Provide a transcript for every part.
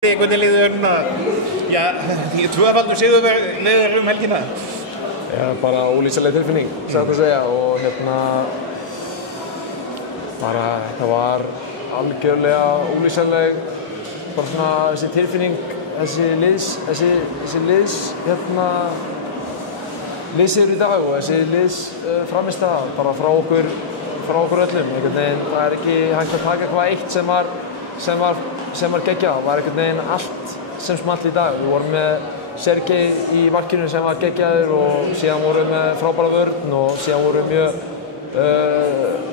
Hvernig líður því tvöfaldur sigurvegari helgina? Já, bara ólýsanleg tilfinning, satt að segja, og bara þetta var algjörlega ólýsanleg, bara svona þessi tilfinning, þessi liðsigur í dag og þessi liðsframmistaða bara frá okkur öllum. Einhvern veginn, það er ekki hægt að taka eitthvað eitt sem var geggjað. Það var einhvern veginn allt sem small í dag. Við vorum með Sergei í markinu sem var geggjaður og síðan vorum við með frábæra vörn og síðan vorum við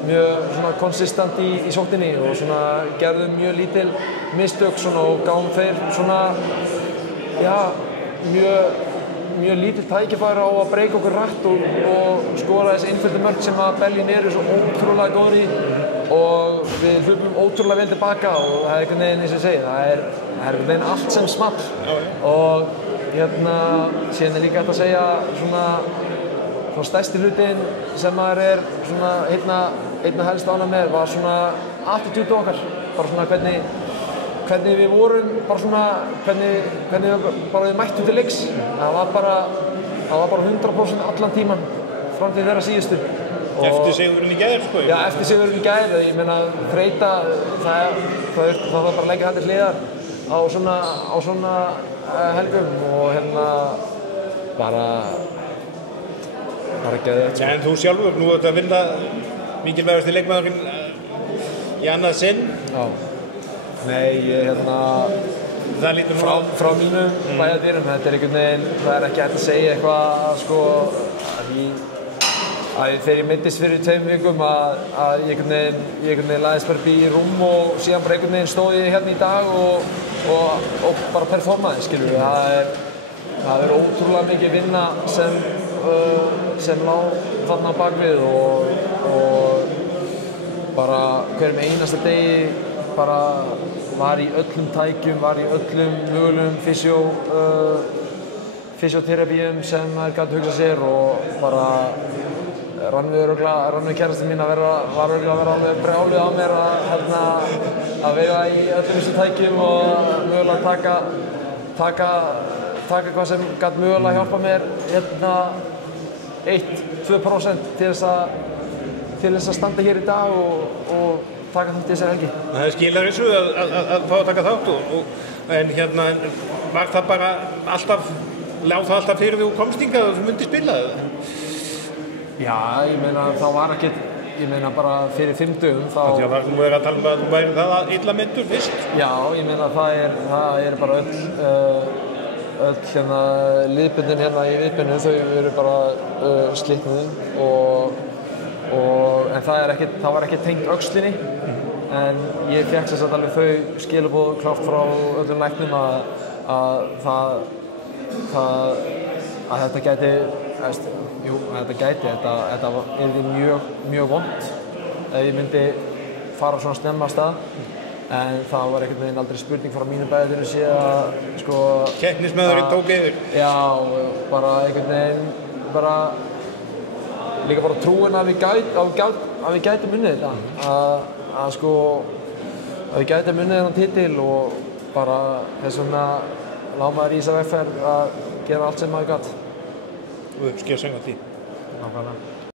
mjög svona konsistent í sókninni og svona gerðum mjög lítil mistök svona og gáum þeir svona mjög lítil tækifæri á að breyka okkur rætt og skora þessi einföldu mörk sem að Berlín eru svo ótrúlega góður í og við hlupum ótrúlega vel tilbaka og það er einhvern veginn, eins og ég segi, það er einhvern veginn allt sem small og síðan er líka hægt að segja svona stærsti hlutin sem maður er svona einna helst ánægður með var svona attitúti okkar, bara svona hvernig við vorum, bara svona hvernig við mættum til leiks. Það var bara 100% allan tíman fram til þeirra síðustu. Eftir sigurinn í gær, sko? Já, eftir sigurinn í gær. Ég meina, þreyta, það var bara að leggja það til hliðar á svona helgum og bara geðveikt. En þú sjálfur, nú ert að vinna mikilvægasti leikmaðurinn í annað sinn. Já. Nei, það lítur frá mínu bæjardyrum, þetta er einhvern veginn, það er ekki hægt að segja eitthvað, sko, þegar ég meiddist fyrir 2 vikum að ég einhvern veginn lagðist bara í rúm og síðan bara einhvern veginn stóð ég hérna í dag og bara performaði, skilur við. Það er ótrúlega mikið vinna sem lá þarna á bakvið og bara hverjum einasta degi bara var í öllum tækjum, var í öllum mögulegum fysioterapíum sem maður gat hugsað sér og bara rann við kærastinn mín var örugglega að vera alveg brjáluð á mér að veiga í öllum þessum tækjum og mögulega taka hvað sem gat mögulega hjálpa mér 1-2% til þess að standa hér í dag og taka þátt í þessari helgi. Það skilar þessu að fá að taka þátt en var það bara alltaf, lá það alltaf fyrir þú komst hingað og þú myndir spila það? Já, ég meina það var ekkert, ég meina bara fyrir 5 dögum þá... Það var nú að tala um að þú væri það illa meiddur fyrst? Já, ég meina það er bara öll liðbundin í viðbyrnu, þau eru bara slitnuð en það var ekki tengt öxlinni en ég fékk þess að alveg þau skilaboð klárt frá öllum læknum að þetta gæti þetta yrði mjög vont ef ég myndi fara svona snemma af stað en það var einhvern veginn aldrei spurning frá mínu bæjardyrum séð að sko keppnismaðurinn tók yfir? Já, bara einhvern veginn líka bara trúin að við gætum unnið þetta að við gætum unnið þennan titil og bara þess vegna lá maður í þessa vegferð að gera allt sem maður gat og uppskera söng á því. Nákvæmlega.